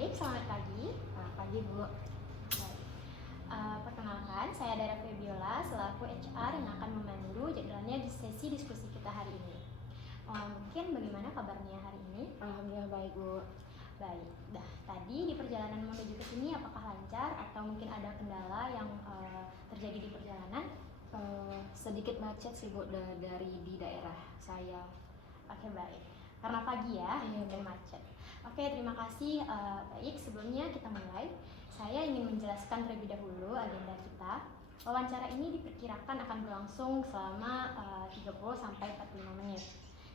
Baik, selamat pagi. Pagi Bu. Baik. Perkenalkan, saya Dara Febiola selaku HR yang akan memandu jadwalnya di sesi diskusi kita hari ini. Mungkin bagaimana kabarnya hari ini? Alhamdulillah baik Bu. Baik. Tadi di perjalanan menuju ke sini apakah lancar atau mungkin ada kendala yang terjadi di perjalanan? Sedikit macet sih Bu dari di daerah saya. Oke, baik. Karena pagi ya, Iya, mungkin macet. Oke, terima kasih. Baik, sebelumnya kita mulai. Saya ingin menjelaskan terlebih dahulu agenda kita. Wawancara ini diperkirakan akan berlangsung selama 30-45 menit.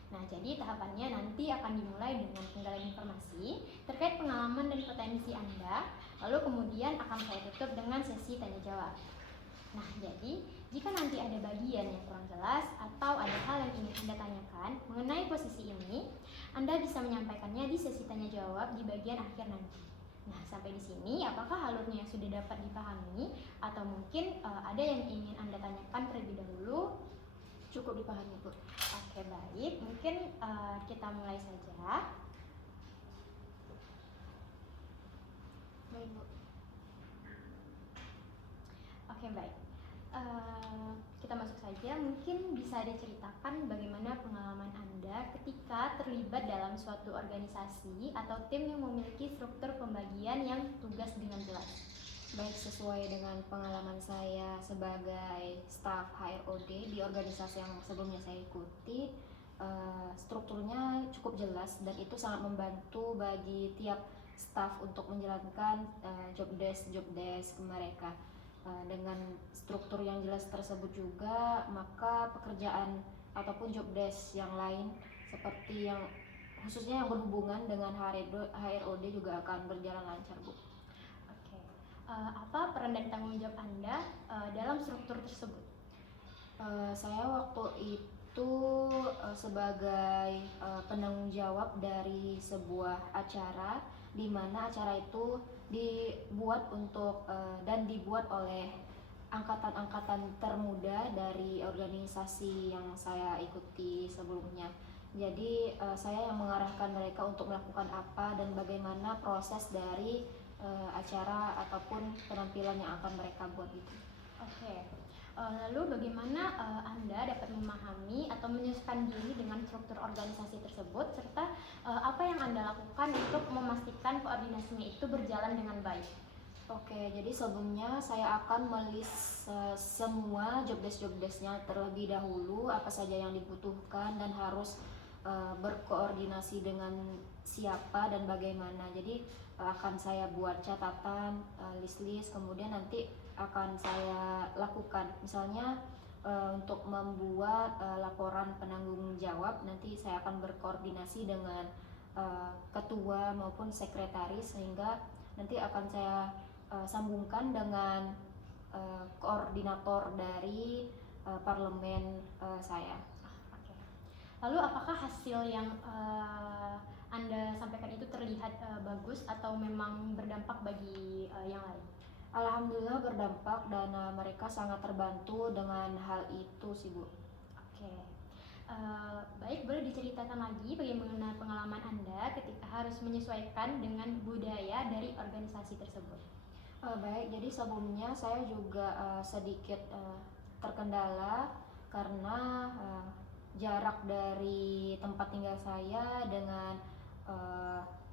Nah, jadi tahapannya nanti akan dimulai dengan penggalan informasi terkait pengalaman dan potensi Anda, lalu kemudian akan saya tutup dengan sesi tanya jawab. Nah, jadi jika nanti ada bagian yang kurang jelas atau ada hal yang ingin Anda tanyakan mengenai posisi ini, Anda bisa menyampaikannya di sesi tanya jawab di bagian akhir nanti. Nah, sampai di sini apakah alurnya sudah dapat dipahami atau mungkin ada yang ingin Anda tanyakan terlebih dahulu? Cukup dipahami Bu. Oke, baik. Mungkin kita mulai saja. Baik Bu. Oke, baik. Kita masuk saja. Mungkin bisa diceritakan bagaimana pengalaman Anda ketika terlibat dalam suatu organisasi atau tim yang memiliki struktur pembagian yang tugas dengan jelas. Baik, sesuai dengan pengalaman saya sebagai staf HROD di organisasi yang sebelumnya saya ikuti, strukturnya cukup jelas dan itu sangat membantu bagi tiap staf untuk menjalankan job desk mereka. Dengan struktur yang jelas tersebut juga, maka pekerjaan ataupun job desk yang lain seperti yang khususnya yang berhubungan dengan HROD juga akan berjalan lancar Bu. Oke. Apa peran dan tanggung jawab Anda dalam struktur tersebut? Saya waktu itu sebagai penanggung jawab dari sebuah acara, di mana acara itu dibuat dan dibuat oleh angkatan-angkatan termuda dari organisasi yang saya ikuti sebelumnya. Jadi saya yang mengarahkan mereka untuk melakukan apa dan bagaimana proses dari acara ataupun penampilan yang akan mereka buat itu. Oke. Lalu bagaimana Anda dapat memahami atau menyesuaikan diri dengan struktur organisasi tersebut serta apa yang Anda lakukan untuk memastikan koordinasinya itu berjalan dengan baik? Oke, jadi sebelumnya saya akan melist semua job desk-nya terlebih dahulu, apa saja yang dibutuhkan dan harus berkoordinasi dengan siapa dan bagaimana. Jadi akan saya buat catatan, list-list, kemudian nanti akan saya lakukan. Misalnya untuk membuat laporan penanggung jawab, nanti saya akan berkoordinasi dengan ketua maupun sekretaris sehingga nanti akan saya sambungkan dengan koordinator dari parlemen saya. Oke. Lalu apakah hasil yang Anda sampaikan itu terlihat bagus atau memang berdampak bagi yang lain? Alhamdulillah berdampak dan mereka sangat terbantu dengan hal itu sih Bu. Oke. Baik, boleh diceritakan lagi bagaimana pengalaman Anda ketika harus menyesuaikan dengan budaya dari organisasi tersebut? Baik, jadi sebelumnya saya juga sedikit terkendala karena jarak dari tempat tinggal saya dengan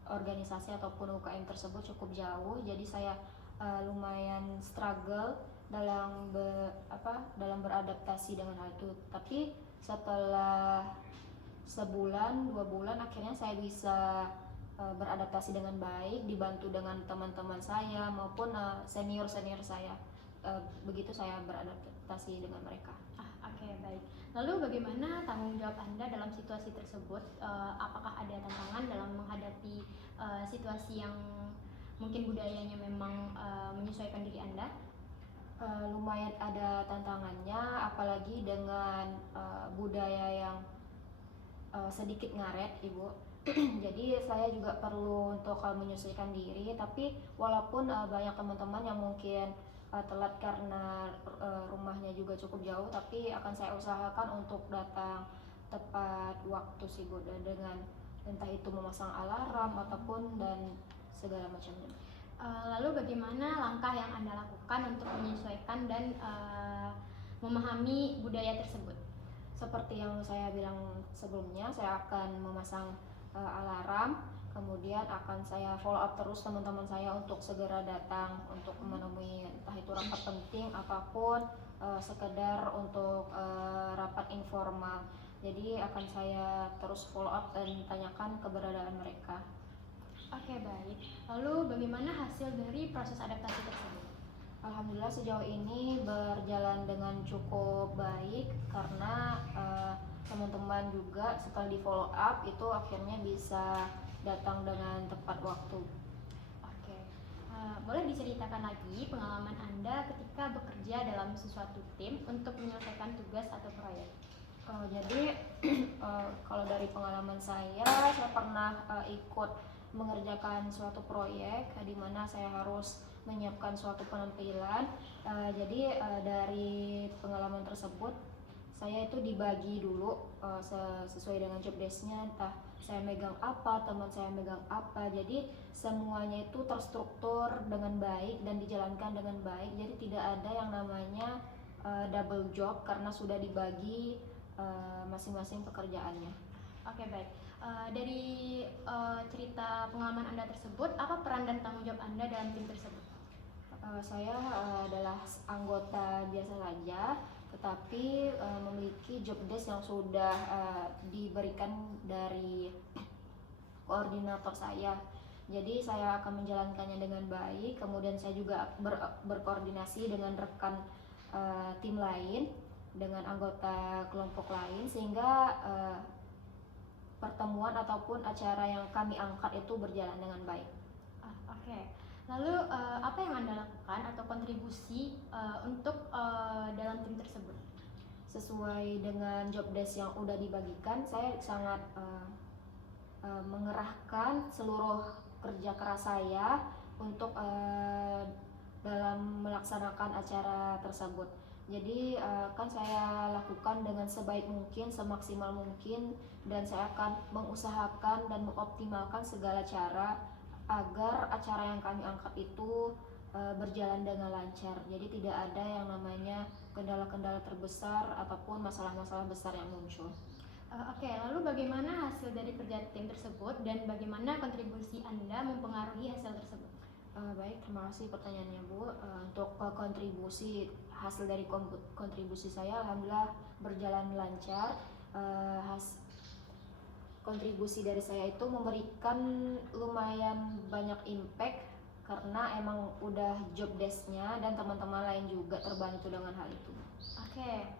organisasi ataupun UKM tersebut cukup jauh. Jadi saya lumayan struggle dalam beradaptasi dengan hal itu. Tapi setelah sebulan, 2 bulan akhirnya saya bisa beradaptasi dengan baik, dibantu dengan teman-teman saya maupun senior saya. Begitu saya beradaptasi dengan mereka. Oke, baik. Lalu bagaimana tanggung jawab Anda dalam situasi tersebut? Apakah ada tantangan dalam menghadapi situasi yang mungkin budayanya memang menyesuaikan diri Anda? Lumayan ada tantangannya, apalagi dengan budaya yang sedikit ngaret Ibu. Jadi saya juga perlu untuk menyesuaikan diri, tapi walaupun banyak teman-teman yang mungkin telat karena rumahnya juga cukup jauh, tapi akan saya usahakan untuk datang tepat waktu sih Bu, dengan entah itu memasang alarm ataupun dan segala macamnya. Lalu bagaimana langkah yang Anda lakukan untuk menyesuaikan dan memahami budaya tersebut? Seperti yang saya bilang sebelumnya, saya akan memasang alarm, kemudian akan saya follow up terus teman-teman saya untuk segera datang untuk menemui entah itu rapat penting apapun, sekedar untuk rapat informal. Jadi akan saya terus follow up dan tanyakan keberadaan mereka. Oke, baik. Lalu bagaimana hasil dari proses adaptasi tersebut? Alhamdulillah sejauh ini berjalan dengan cukup baik karena teman-teman juga setelah di follow up itu akhirnya bisa datang dengan tepat waktu. Oke, boleh diceritakan lagi pengalaman Anda ketika bekerja dalam suatu tim untuk menyelesaikan tugas atau proyek? Jadi kalau dari pengalaman saya pernah ikut mengerjakan suatu proyek di mana saya harus menyiapkan suatu penampilan. Jadi dari pengalaman tersebut saya itu dibagi dulu sesuai dengan job desk-nya, entah saya megang apa, teman saya megang apa. Jadi semuanya itu terstruktur dengan baik dan dijalankan dengan baik. Jadi tidak ada yang namanya double job karena sudah dibagi masing-masing pekerjaannya. Oke, baik. Dari cerita pengalaman Anda tersebut, apa peran dan tanggung jawab Anda dalam tim tersebut? Saya adalah anggota biasa saja, tetapi memiliki job desk yang sudah diberikan dari koordinator saya. Jadi saya akan menjalankannya dengan baik. Kemudian saya juga berkoordinasi dengan rekan tim lain, dengan anggota kelompok lain, sehingga pertemuan ataupun acara yang kami angkat itu berjalan dengan baik. Oke. Lalu apa yang Anda lakukan atau kontribusi untuk dalam tim tersebut? Sesuai dengan job desk yang udah dibagikan, saya sangat mengerahkan seluruh kerja keras saya untuk dalam melaksanakan acara tersebut. Jadi akan saya lakukan dengan sebaik mungkin, semaksimal mungkin, dan saya akan mengusahakan dan mengoptimalkan segala cara agar acara yang kami angkat itu berjalan dengan lancar. Jadi tidak ada yang namanya kendala-kendala terbesar ataupun masalah-masalah besar yang muncul. Oke, lalu bagaimana hasil dari kerja tim tersebut dan bagaimana kontribusi Anda mempengaruhi hasil tersebut? Baik, terima kasih pertanyaannya Bu. Untuk kontribusi hasil dari kontribusi saya alhamdulillah berjalan lancar. Kontribusi dari saya itu memberikan lumayan banyak impact karena emang udah job desk-nya dan teman-teman lain juga terbantu dengan hal itu. Oke,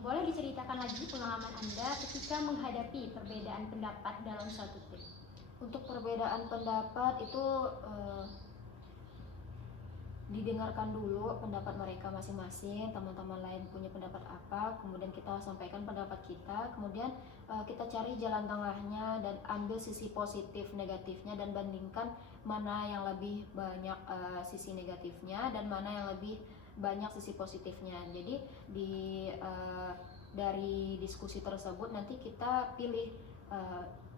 boleh diceritakan lagi pengalaman Anda ketika menghadapi perbedaan pendapat dalam suatu tim? Untuk perbedaan pendapat itu didengarkan dulu pendapat mereka masing-masing, teman-teman lain punya pendapat apa, kemudian kita sampaikan pendapat kita, kemudian kita cari jalan tengahnya dan ambil sisi positif negatifnya dan bandingkan mana yang lebih banyak sisi negatifnya dan mana yang lebih banyak sisi positifnya. Jadi dari diskusi tersebut nanti kita pilih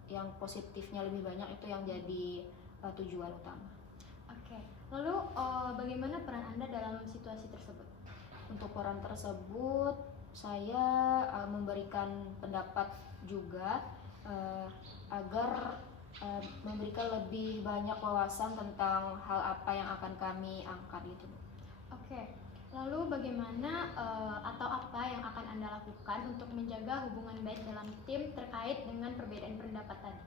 yang positifnya lebih banyak, itu yang jadi tujuan utama. Oke, lalu bagaimana peran Anda dalam situasi tersebut? Untuk peran tersebut saya memberikan pendapat juga agar memberikan lebih banyak wawasan tentang hal apa yang akan kami angkat gitu. Oke, lalu bagaimana atau apa yang akan Anda lakukan untuk menjaga hubungan baik dalam tim terkait dengan perbedaan pendapat tadi?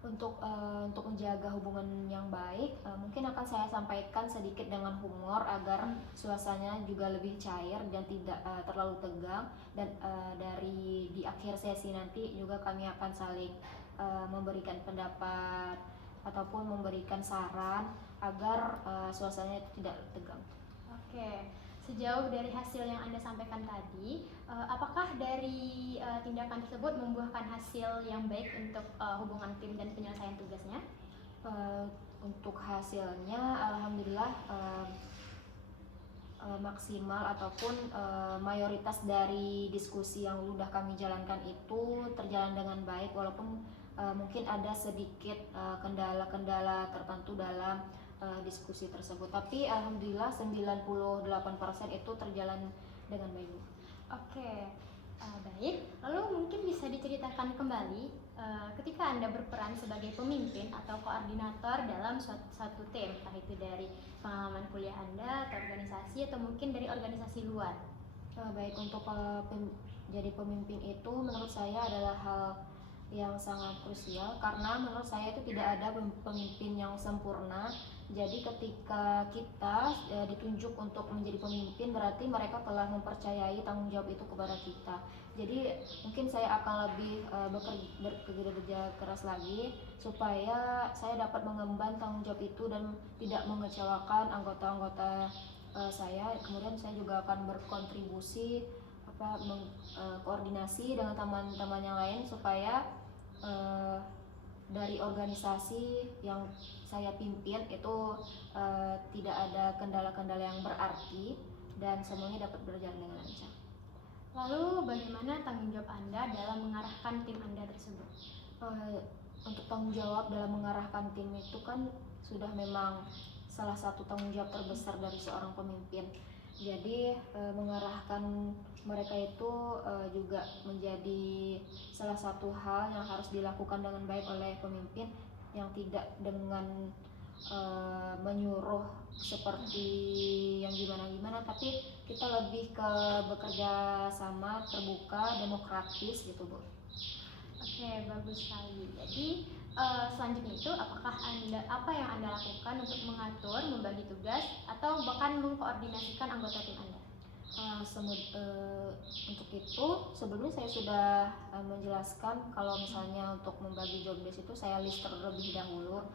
Untuk menjaga hubungan yang baik, mungkin akan saya sampaikan sedikit dengan humor agar suasananya juga lebih cair dan tidak terlalu tegang. Dan dari di akhir sesi nanti juga kami akan saling memberikan pendapat ataupun memberikan saran agar suasananya itu tidak tegang. Oke, sejauh dari hasil yang Anda sampaikan tadi, apakah dari tindakan tersebut membuahkan hasil yang baik untuk hubungan tim dan penyelesaian tugasnya? Untuk hasilnya alhamdulillah maksimal ataupun mayoritas dari diskusi yang sudah kami jalankan itu terjalan dengan baik, walaupun mungkin ada sedikit kendala-kendala tertentu dalam diskusi tersebut. Tapi alhamdulillah 98% itu terjalan dengan baik. Oke, baik. Lalu mungkin bisa diceritakan kembali ketika Anda berperan sebagai pemimpin atau koordinator dalam suatu tim, entah itu dari pengalaman kuliah Anda atau organisasi atau mungkin dari organisasi luar. Baik, untuk jadi pemimpin itu menurut saya adalah hal yang sangat krusial, karena menurut saya itu tidak ada pemimpin yang sempurna. Jadi ketika kita ditunjuk untuk menjadi pemimpin, berarti mereka telah mempercayai tanggung jawab itu kepada kita. Jadi mungkin saya akan lebih bekerja keras lagi supaya saya dapat mengemban tanggung jawab itu dan tidak mengecewakan anggota-anggota saya. Kemudian saya juga akan berkontribusi koordinasi dengan teman-teman yang lain supaya dari organisasi yang saya pimpin itu tidak ada kendala-kendala yang berarti dan semuanya dapat berjalan dengan lancar. Lalu bagaimana tanggung jawab Anda dalam mengarahkan tim Anda tersebut? Untuk tanggung jawab dalam mengarahkan tim itu kan sudah memang salah satu tanggung jawab terbesar dari seorang pemimpin. Jadi mengarahkan mereka itu juga menjadi salah satu hal yang harus dilakukan dengan baik oleh pemimpin, yang tidak dengan menyuruh seperti yang gimana-gimana, tapi kita lebih ke bekerja sama, terbuka, demokratis gitu, Bu. Oke, bagus sekali. Jadi selanjutnya itu apa yang Anda lakukan untuk mengatur, membagi tugas, atau bahkan mengkoordinasikan anggota tim Anda? Untuk itu sebelumnya saya sudah menjelaskan kalau misalnya untuk membagi job desk itu saya list terlebih dahulu,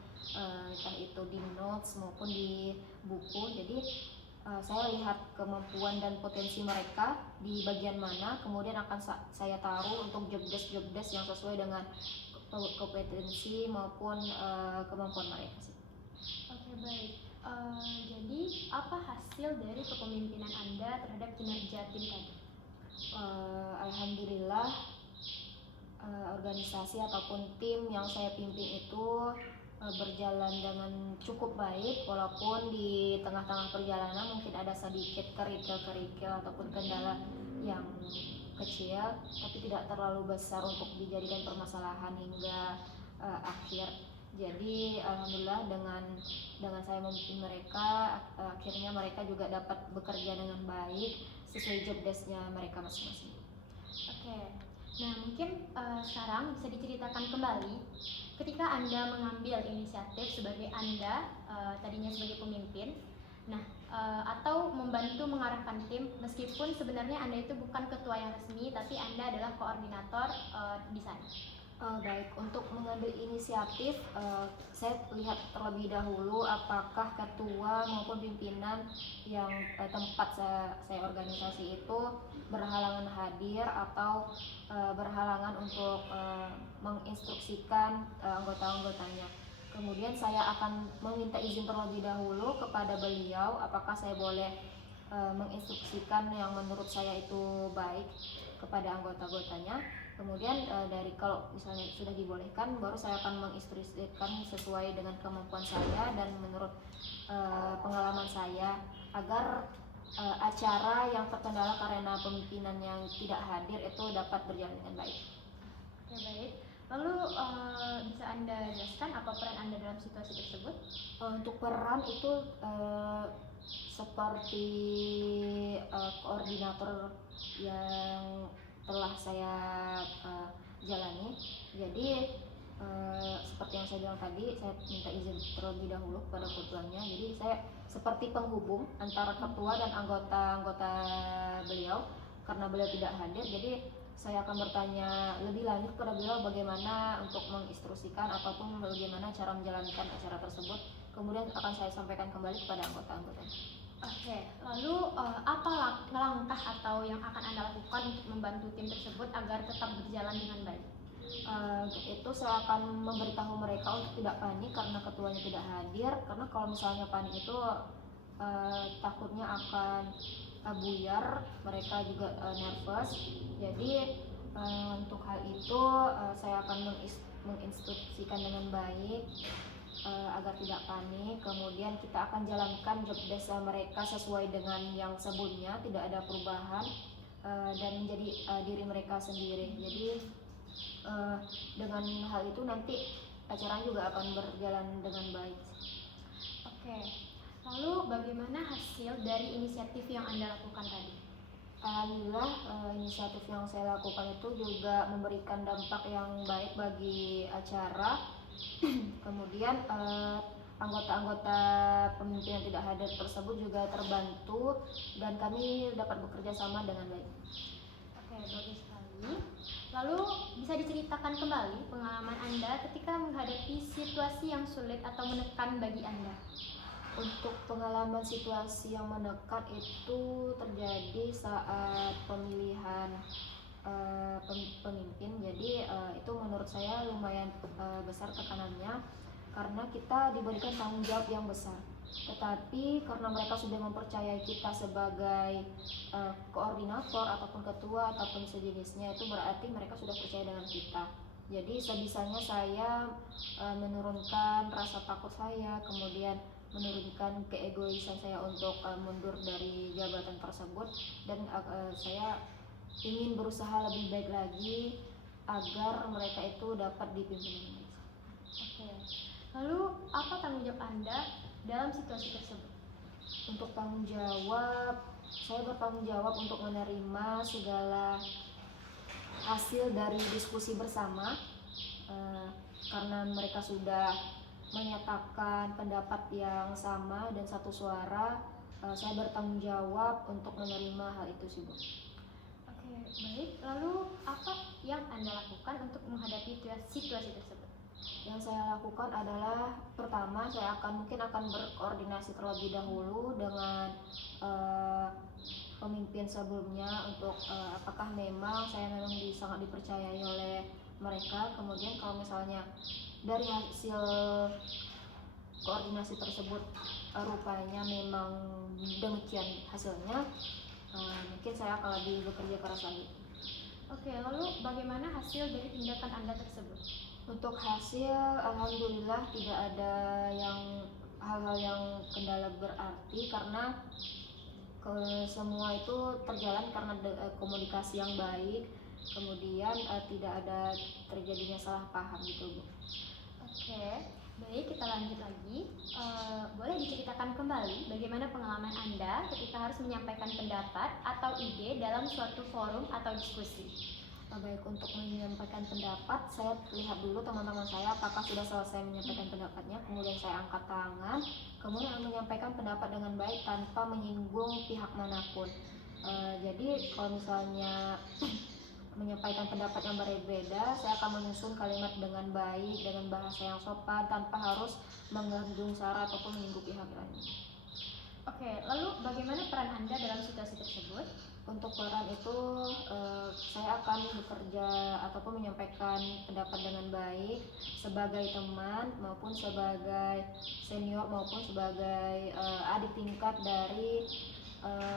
entah itu di notes maupun di buku. Jadi saya lihat kemampuan dan potensi mereka di bagian mana, kemudian akan saya taruh untuk job desk yang sesuai dengan kompetensi maupun kemampuan mereka sih. Oke, baik. Jadi apa hasil dari kepemimpinan Anda terhadap kinerja tim tadi? Alhamdulillah organisasi ataupun tim yang saya pimpin itu berjalan dengan cukup baik, walaupun di tengah-tengah perjalanan mungkin ada sedikit kerikil ataupun kendala yang kecil, tapi tidak terlalu besar untuk dijadikan permasalahan hingga akhir. Jadi alhamdulillah dengan saya memimpin mereka, akhirnya mereka juga dapat bekerja dengan baik sesuai job desk-nya mereka masing-masing. Oke, nah mungkin sekarang bisa diceritakan kembali ketika Anda mengambil inisiatif sebagai Anda tadinya sebagai pemimpin, atau membantu mengarahkan tim, meskipun sebenarnya Anda itu bukan ketua yang resmi, tapi Anda adalah koordinator di sana. Baik, untuk mengambil inisiatif saya lihat terlebih dahulu apakah ketua maupun pimpinan yang tempat saya organisasi itu berhalangan hadir atau berhalangan untuk menginstruksikan anggota-anggotanya. Kemudian saya akan meminta izin terlebih dahulu kepada beliau apakah saya boleh menginstruksikan yang menurut saya itu baik kepada anggota-anggotanya. Kemudian dari kalau misalnya sudah dibolehkan, baru saya akan menginstruksikan sesuai dengan kemampuan saya dan menurut pengalaman saya, agar acara yang terkendala karena pemimpinan yang tidak hadir itu dapat berjalan dengan baik. Oke, baik. Lalu bisa Anda jelaskan apa peran Anda dalam situasi tersebut? Untuk peran itu seperti koordinator yang telah saya jalani. Jadi seperti yang saya bilang tadi, saya minta izin terlebih dahulu kepada ketuanya. Jadi saya seperti penghubung antara ketua dan anggota-anggota beliau karena beliau tidak hadir. Jadi saya akan bertanya lebih lanjut kepada beliau bagaimana untuk menginstruksikan ataupun bagaimana cara menjalankan acara tersebut. Kemudian akan saya sampaikan kembali kepada anggota-anggota. Oke, lalu apa langkah atau yang akan Anda lakukan untuk membantu tim tersebut agar tetap berjalan dengan baik? Untuk itu saya akan memberitahu mereka untuk tidak panik karena ketuanya tidak hadir, karena kalau misalnya panik itu takutnya akan buyar, mereka juga nervous. Jadi untuk hal itu saya akan menginstruksikan dengan baik agar tidak panik. Kemudian kita akan jalankan job desk mereka sesuai dengan yang sebelumnya, tidak ada perubahan dan menjadi diri mereka sendiri. Jadi dengan hal itu nanti acara juga akan berjalan dengan baik. Oke, lalu bagaimana hasil dari inisiatif yang Anda lakukan tadi? Alhamdulillah inisiatif yang saya lakukan itu juga memberikan dampak yang baik bagi acara. Kemudian anggota-anggota pemimpin yang tidak hadir tersebut juga terbantu dan kami dapat bekerja sama dengan baik. Oke, bagus sekali. Lalu bisa diceritakan kembali pengalaman Anda ketika menghadapi situasi yang sulit atau menekan bagi Anda? Untuk pengalaman situasi yang menekan itu terjadi saat pemilihan pemimpin. Jadi itu menurut saya lumayan besar tekanannya karena kita diberikan tanggung jawab yang besar. Tetapi karena mereka sudah mempercayai kita sebagai koordinator ataupun ketua ataupun sejenisnya, itu berarti mereka sudah percaya dengan kita. Jadi sebisanya saya menurunkan rasa takut saya, kemudian menurunkan keegoisan saya untuk mundur dari jabatan tersebut, dan saya ingin berusaha lebih baik lagi agar mereka itu dapat dipimpin. Oke. Lalu apa tanggung jawab Anda dalam situasi tersebut? Untuk tanggung jawab, saya bertanggung jawab untuk menerima segala hasil dari diskusi bersama karena mereka sudah menyatakan pendapat yang sama dan satu suara. Saya bertanggung jawab untuk menerima hal itu sih, Bu. Oke, baik. Lalu apa yang Anda lakukan untuk menghadapi situasi tersebut? Yang saya lakukan adalah pertama saya mungkin akan berkoordinasi terlebih dahulu dengan pemimpin sebelumnya untuk apakah memang saya sangat dipercayai oleh mereka. Kemudian kalau misalnya dari hasil koordinasi tersebut rupanya memang demikian hasilnya, mungkin saya akan lebih bekerja keras lagi. Oke, lalu bagaimana hasil dari tindakan Anda tersebut? Untuk hasil, alhamdulillah tidak ada hal-hal yang kendala berarti karena semua itu terjalan karena komunikasi yang baik, kemudian tidak ada terjadinya salah paham gitu, Bu. Oke, baik, kita lanjut lagi. Boleh diceritakan kembali bagaimana pengalaman Anda ketika harus menyampaikan pendapat atau ide dalam suatu forum atau diskusi? Baik, untuk menyampaikan pendapat, saya lihat dulu teman-teman saya apakah sudah selesai menyampaikan pendapatnya, kemudian saya angkat tangan, kemudian menyampaikan pendapat dengan baik tanpa menyinggung pihak manapun. Jadi kalau misalnya menyampaikan pendapat yang berbeda, saya akan menyusun kalimat dengan baik, dengan bahasa yang sopan, tanpa harus mengandung sara ataupun menyinggung pihak lain. Oke, lalu bagaimana peran Anda dalam situasi tersebut? Untuk peran itu saya akan bekerja ataupun menyampaikan pendapat dengan baik sebagai teman maupun sebagai senior maupun sebagai adik tingkat dari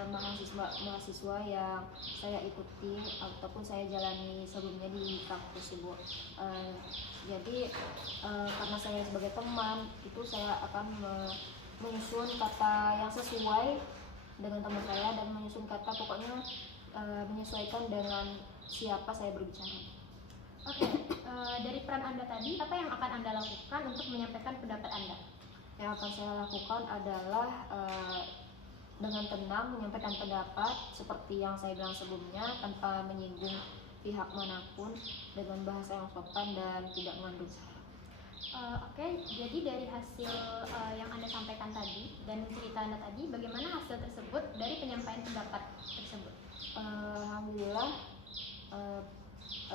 mahasiswa yang saya ikuti ataupun saya jalani sebelumnya di kampus, Ibu. Jadi karena saya sebagai teman itu saya akan menyusun kata yang sesuai dengan teman saya dan menyusun kata pokoknya menyesuaikan dengan siapa saya berbicara. Oke, dari peran Anda tadi, apa yang akan Anda lakukan untuk menyampaikan pendapat Anda? Yang akan saya lakukan adalah dengan tenang menyampaikan pendapat seperti yang saya bilang sebelumnya, tanpa menyinggung pihak manapun, dengan bahasa yang sopan dan tidak mengandung sara. Oke, jadi dari hasil yang Anda sampaikan tadi dan cerita Anda tadi, bagaimana hasil tersebut dari penyampaian pendapat tersebut? Alhamdulillah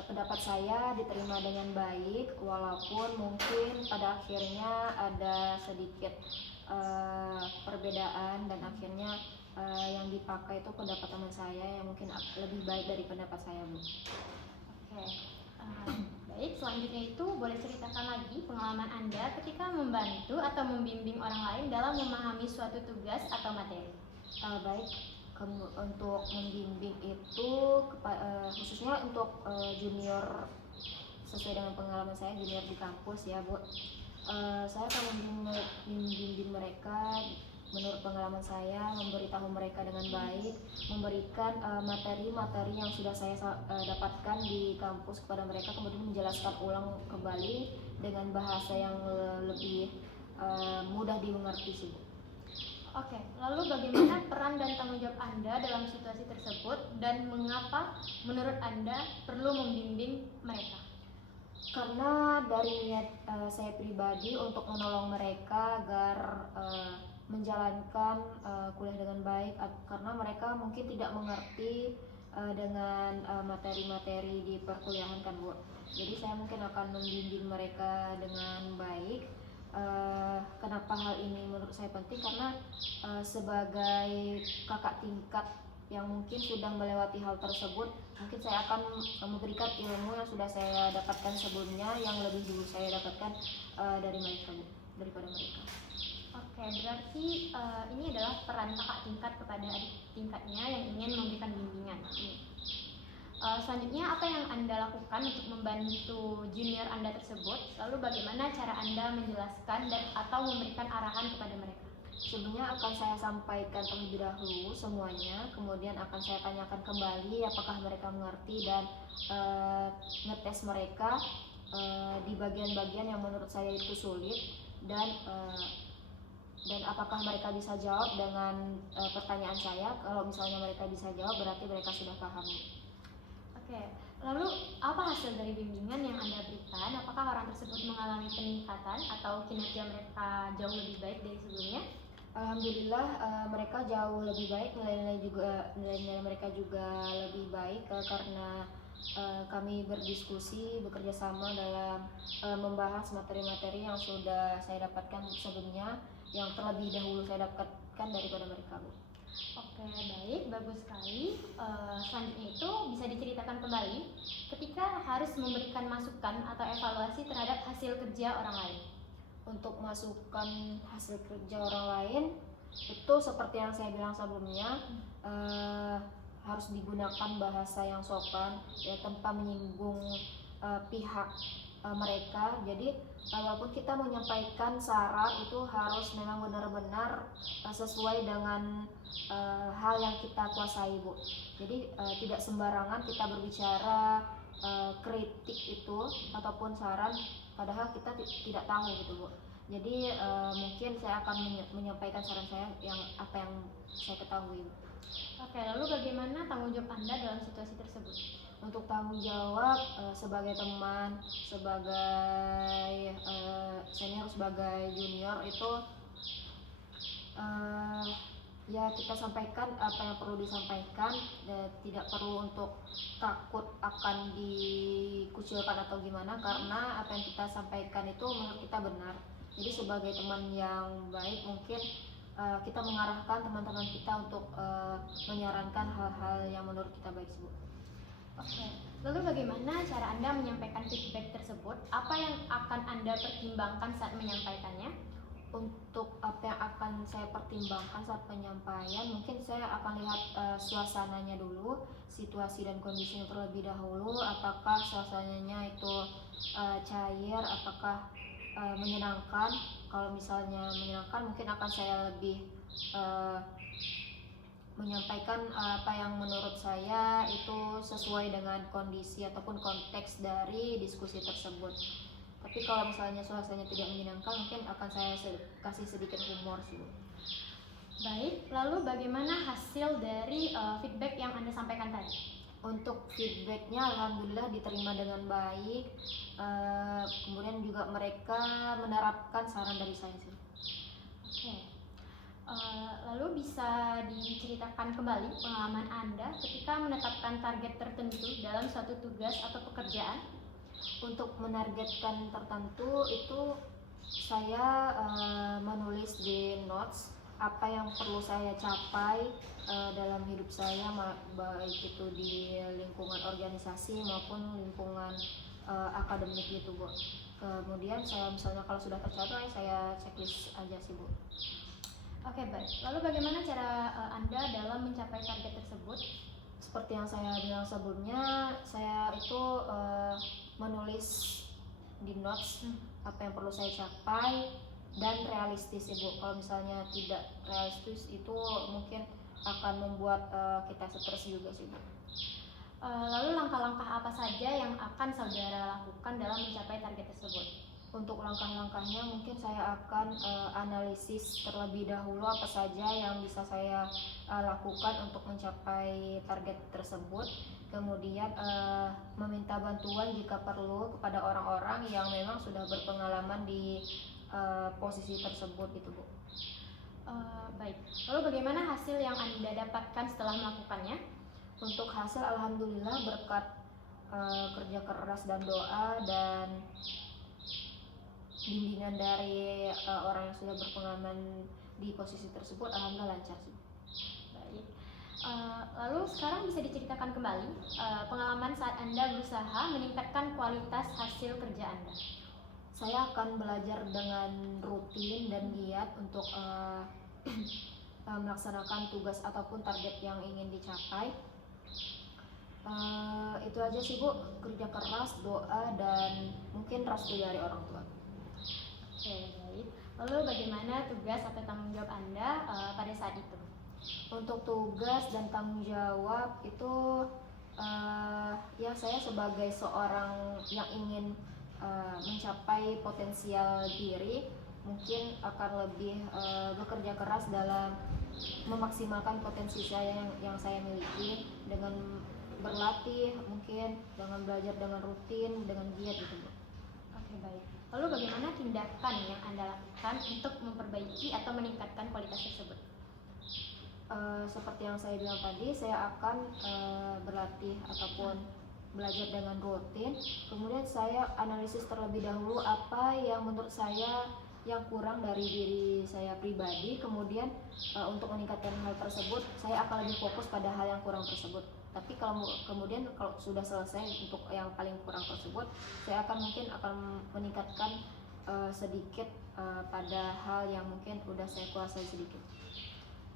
pendapat saya diterima dengan baik, walaupun mungkin pada akhirnya ada sedikit perbedaan dan akhirnya yang dipakai itu pendapat teman saya yang mungkin lebih baik dari pendapat saya, Bu. Oke, baik, selanjutnya itu boleh ceritakan lagi pengalaman Anda ketika membantu atau membimbing orang lain dalam memahami suatu tugas atau materi. Baik, untuk membimbing itu khususnya untuk junior sesuai dengan pengalaman saya junior di kampus ya Bu. Saya akan membimbing mereka menurut pengalaman saya, memberitahu mereka dengan baik, memberikan materi-materi yang sudah saya dapatkan di kampus kepada mereka, kemudian menjelaskan ulang kembali dengan bahasa yang lebih mudah dimengerti sih Bu. Oke, lalu bagaimana peran dan tanggung jawab Anda dalam situasi tersebut dan mengapa menurut Anda perlu membimbing mereka? Karena dari niat saya pribadi untuk menolong mereka agar menjalankan kuliah dengan baik, karena mereka mungkin tidak mengerti dengan materi-materi di perkuliahan kan Bu. Jadi saya mungkin akan membimbing mereka dengan baik. Kenapa hal ini menurut saya penting? Karena sebagai kakak tingkat yang mungkin sudah melewati hal tersebut, mungkin saya akan memberikan ilmu yang sudah saya dapatkan sebelumnya, yang lebih dulu saya dapatkan dari mereka, Bu, daripada mereka. Oke, berarti ini adalah peran kakak tingkat kepada adik tingkatnya yang ingin memberikan bimbingan. Selanjutnya, apa yang Anda lakukan untuk membantu junior Anda tersebut? Lalu bagaimana cara Anda menjelaskan dan atau memberikan arahan kepada mereka? Sebelumnya akan saya sampaikan terlebih dahulu semuanya, kemudian akan saya tanyakan kembali apakah mereka mengerti dan ngetes mereka di bagian-bagian yang menurut saya itu sulit, dan apakah mereka bisa jawab dengan pertanyaan saya. Kalau misalnya mereka bisa jawab, berarti mereka sudah paham. Oke, lalu apa hasil dari bimbingan yang Anda berikan? Apakah orang tersebut mengalami peningkatan atau kinerja mereka jauh lebih baik dari sebelumnya? Alhamdulillah mereka jauh lebih baik, nilai-nilai mereka juga lebih baik karena kami berdiskusi, bekerja sama dalam membahas materi-materi yang sudah saya dapatkan sebelumnya, yang terlebih dahulu saya dapatkan daripada mereka, Bu. Oke, baik, bagus sekali. Selanjutnya itu bisa diceritakan kembali ketika harus memberikan masukan atau evaluasi terhadap hasil kerja orang lain. Untuk masukan hasil kerja orang lain itu seperti yang saya bilang sebelumnya, harus digunakan bahasa yang sopan ya, tanpa menyinggung pihak mereka. Jadi walaupun kita menyampaikan saran, itu harus memang benar-benar sesuai dengan hal yang kita kuasai, Bu. Jadi tidak sembarangan kita berbicara kritik itu ataupun saran padahal kita tidak tahu gitu, Bu. Jadi mungkin saya akan menyampaikan saran saya yang apa yang saya ketahui. Oke, lalu bagaimana tanggung jawab Anda dalam situasi tersebut? Untuk tanggung jawab sebagai teman, sebagai senior, sebagai junior itu ya kita sampaikan apa yang perlu disampaikan, tidak perlu untuk takut akan dikucilkan atau gimana, karena apa yang kita sampaikan itu menurut kita benar. Jadi sebagai teman yang baik, mungkin kita mengarahkan teman-teman kita untuk menyarankan hal-hal yang menurut kita baik, Bu. Oke, lalu bagaimana cara Anda menyampaikan feedback tersebut? Apa yang akan Anda pertimbangkan saat menyampaikannya? Untuk apa yang akan saya pertimbangkan saat penyampaian, mungkin saya akan lihat suasananya dulu, situasi dan kondisinya terlebih dahulu. Apakah suasananya itu cair, apakah menyenangkan. Kalau misalnya menyenangkan, mungkin akan saya lebih menyampaikan apa yang menurut saya itu sesuai dengan kondisi ataupun konteks dari diskusi tersebut. Tapi kalau misalnya suasananya tidak menyenangkan, mungkin akan saya kasih sedikit humor sih, Bu. Baik, lalu bagaimana hasil dari feedback yang Anda sampaikan tadi? Untuk feedbacknya alhamdulillah diterima dengan baik. Kemudian juga mereka menerapkan saran dari saya sih. Oke. Lalu bisa diceritakan kembali pengalaman Anda ketika menetapkan target tertentu dalam suatu tugas atau pekerjaan? Untuk menargetkan tertentu itu saya menulis di notes apa yang perlu saya capai dalam hidup saya, baik itu di lingkungan organisasi maupun lingkungan akademik gitu, Bu. Kemudian saya misalnya kalau sudah tercapai, saya checklist aja sih, Bu. Oke, baik. Lalu bagaimana cara Anda dalam mencapai target tersebut? Seperti yang saya bilang sebelumnya, saya itu menulis di notes apa yang perlu saya capai dan realistis ya Bu. Kalau misalnya tidak realistis itu mungkin akan membuat kita stres juga sih Bu. Lalu langkah-langkah apa saja yang akan saudara lakukan dalam mencapai target tersebut? Untuk langkah-langkahnya mungkin saya akan analisis terlebih dahulu apa saja yang bisa saya lakukan untuk mencapai target tersebut. Kemudian meminta bantuan jika perlu kepada orang-orang yang memang sudah berpengalaman di posisi tersebut itu Bu. Baik, lalu bagaimana hasil yang Anda dapatkan setelah melakukannya? Untuk hasil alhamdulillah berkat kerja keras dan doa dan bimbingan dari orang yang sudah berpengalaman di posisi tersebut, alhamdulillah lancar sih. Baik. Lalu sekarang bisa diceritakan kembali pengalaman saat Anda berusaha meningkatkan kualitas hasil kerja Anda. Saya akan belajar dengan rutin dan giat untuk melaksanakan tugas ataupun target yang ingin dicapai. Itu aja sih Bu, kerja keras, doa, dan mungkin restu dari orang tua. Oke, baik. Lalu bagaimana tugas atau tanggung jawab Anda pada saat itu? Untuk tugas dan tanggung jawab itu ya saya sebagai seorang yang ingin mencapai potensial diri mungkin akan lebih bekerja keras dalam memaksimalkan potensi saya yang saya miliki dengan berlatih, mungkin dengan belajar dengan rutin, dengan giat gitu Bu. Oke, baik. Lalu bagaimana tindakan yang Anda lakukan untuk memperbaiki atau meningkatkan kualitas tersebut? Seperti yang saya bilang tadi, saya akan berlatih ataupun belajar dengan rutin. Kemudian saya analisis terlebih dahulu apa yang menurut saya yang kurang dari diri saya pribadi. Kemudian untuk meningkatkan hal tersebut, saya akan lebih fokus pada hal yang kurang tersebut. Tapi kemudian kalau sudah selesai untuk yang paling kurang tersebut, saya mungkin akan meningkatkan sedikit pada hal yang mungkin udah saya kuasai sedikit.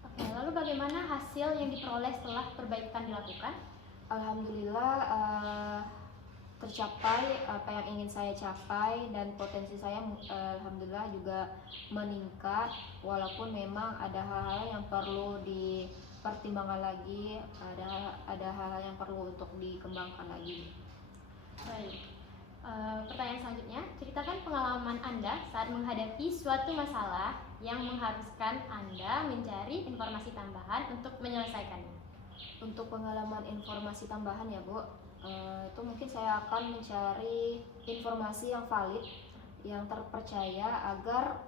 Oke, lalu bagaimana hasil yang diperoleh setelah perbaikan dilakukan? Alhamdulillah tercapai apa yang ingin saya capai dan potensi saya alhamdulillah juga meningkat, walaupun memang ada hal-hal yang perlu dipertimbangkan lagi, ada hal-hal yang perlu untuk dikembangkan lagi. Baik. Pertanyaan selanjutnya, ceritakan pengalaman Anda saat menghadapi suatu masalah yang mengharuskan Anda mencari informasi tambahan untuk menyelesaikannya. Untuk pengalaman informasi tambahan ya Bu, itu mungkin saya akan mencari informasi yang valid, yang terpercaya agar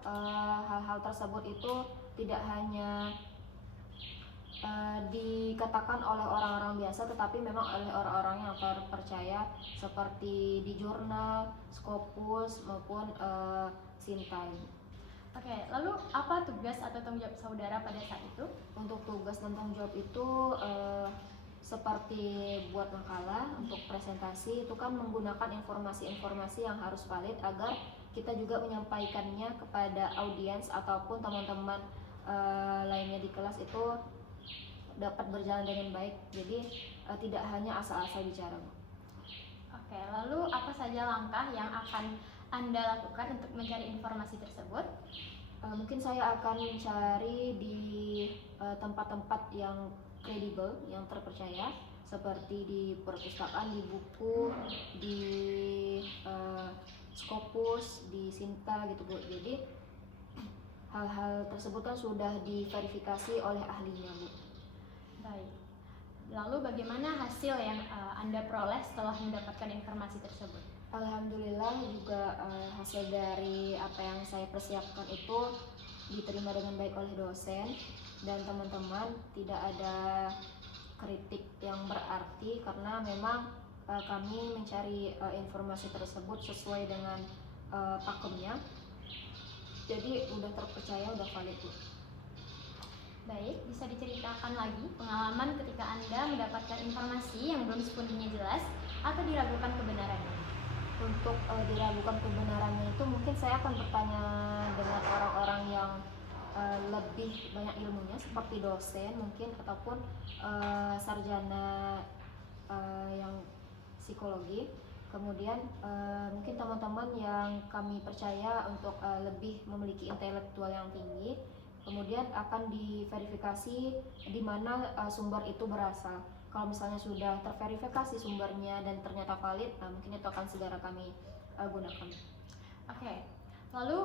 hal-hal tersebut itu tidak hanya dikatakan oleh orang-orang biasa, tetapi memang oleh orang-orang yang terpercaya seperti di jurnal, Scopus maupun Sintai. Oke, lalu apa tugas atau tanggung jawab saudara pada saat itu? Untuk tugas dan tanggung jawab itu seperti buat makalah untuk presentasi, itu kan menggunakan informasi-informasi yang harus valid agar kita juga menyampaikannya kepada audiens ataupun teman-teman lainnya di kelas itu dapat berjalan dengan baik. Jadi tidak hanya asal-asal bicara. Oke, lalu apa saja langkah yang akan Anda lakukan untuk mencari informasi tersebut? Mungkin saya akan mencari di tempat-tempat yang kredibel, yang terpercaya, seperti di perpustakaan, di buku, di Scopus, di Sinta gitu Bu. Jadi hal-hal tersebut kan sudah diverifikasi oleh ahlinya Bu. Baik. Lalu bagaimana hasil yang Anda peroleh setelah mendapatkan informasi tersebut? Alhamdulillah juga hasil dari apa yang saya persiapkan itu diterima dengan baik oleh dosen dan teman-teman. Tidak ada kritik yang berarti karena memang kami mencari informasi tersebut sesuai dengan pakemnya. Jadi udah terpercaya, udah valid Bu. Baik, bisa diceritakan lagi pengalaman ketika Anda mendapatkan informasi yang belum sepenuhnya jelas atau diragukan kebenarannya? Untuk diragukan kebenarannya itu mungkin saya akan bertanya dengan orang-orang yang lebih banyak ilmunya seperti dosen mungkin ataupun sarjana yang psikologi. Kemudian mungkin teman-teman yang kami percaya untuk lebih memiliki intelektual yang tinggi, kemudian akan diverifikasi di mana sumber itu berasal. Kalau misalnya sudah terverifikasi sumbernya dan ternyata valid, mungkin itu akan segera kami gunakan. Oke. Lalu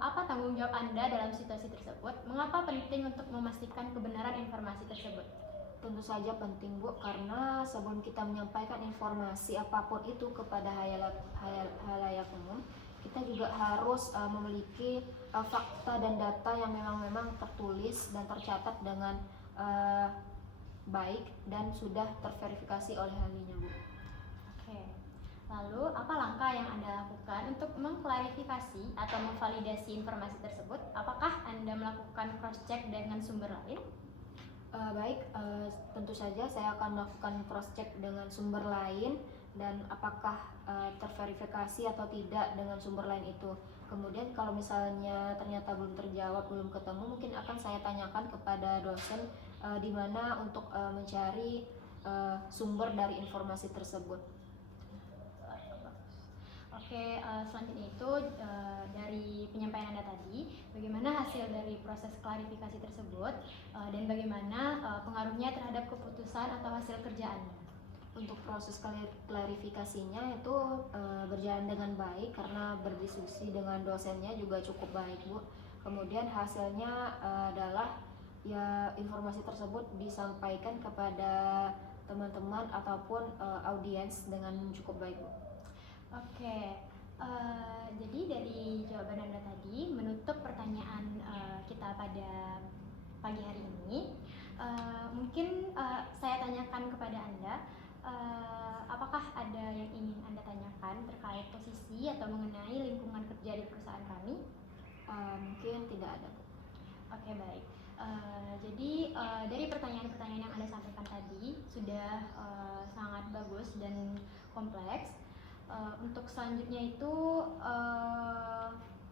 apa tanggung jawab Anda dalam situasi tersebut? Mengapa penting untuk memastikan kebenaran informasi tersebut? Tentu saja penting, Bu, karena sebelum kita menyampaikan informasi apapun itu kepada halayak umum, kita juga harus memiliki fakta dan data yang memang tertulis dan tercatat dengan baik dan sudah terverifikasi oleh ahlinya, Bu. Oke. Lalu apa langkah yang Anda lakukan untuk mengklarifikasi atau memvalidasi informasi tersebut? Apakah Anda melakukan cross check dengan sumber lain? Tentu saja saya akan melakukan cross check dengan sumber lain dan apakah terverifikasi atau tidak dengan sumber lain itu. Kemudian kalau misalnya ternyata belum terjawab, belum ketemu, mungkin akan saya tanyakan kepada dosen di mana untuk mencari sumber dari informasi tersebut. Oke, selanjutnya itu dari penyampaian Anda tadi, bagaimana hasil dari proses klarifikasi tersebut dan bagaimana pengaruhnya terhadap keputusan atau hasil kerja Anda? Untuk proses klarifikasinya itu berjalan dengan baik karena berdiskusi dengan dosennya juga cukup baik, Bu. Kemudian hasilnya adalah ya informasi tersebut disampaikan kepada teman-teman ataupun audiens dengan cukup baik, Bu. Oke, jadi dari jawaban Anda tadi menutup pertanyaan kita pada pagi hari ini. Mungkin saya tanyakan kepada Anda, apakah ada yang ingin Anda tanyakan terkait posisi atau mengenai lingkungan kerja di perusahaan kami? Mungkin tidak ada. Oke, baik. Jadi dari pertanyaan-pertanyaan yang Anda sampaikan tadi sudah sangat bagus dan kompleks. Untuk selanjutnya itu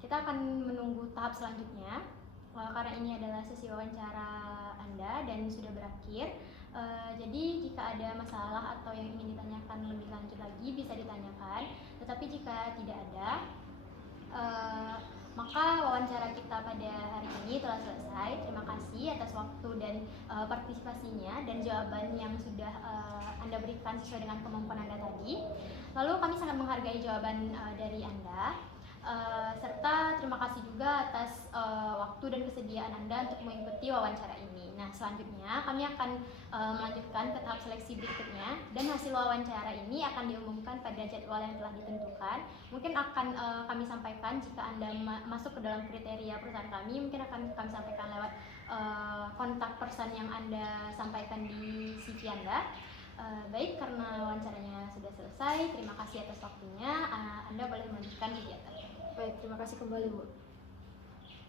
kita akan menunggu tahap selanjutnya karena ini adalah sesi wawancara Anda dan sudah berakhir. Jadi jika ada masalah atau yang ingin ditanyakan lebih lanjut lagi bisa ditanyakan, tetapi jika tidak ada maka wawancara kita pada hari ini telah selesai. Terima kasih atas waktu dan partisipasinya dan jawaban yang sudah Anda berikan sesuai dengan kemampuan Anda tadi. Lalu kami sangat menghargai jawaban dari Anda. Serta terima kasih juga atas waktu dan kesediaan Anda untuk mengikuti wawancara ini. Nah, selanjutnya kami akan melanjutkan ke tahap seleksi berikutnya dan hasil wawancara ini akan diumumkan pada jadwal yang telah ditentukan. Mungkin akan kami sampaikan jika Anda masuk ke dalam kriteria perusahaan kami, mungkin akan kami sampaikan lewat kontak person yang Anda sampaikan di CV Anda. Baik, karena wawancaranya sudah selesai, terima kasih atas waktunya. Anda boleh melanjutkan kegiatan. Baik, terima kasih kembali, Bu.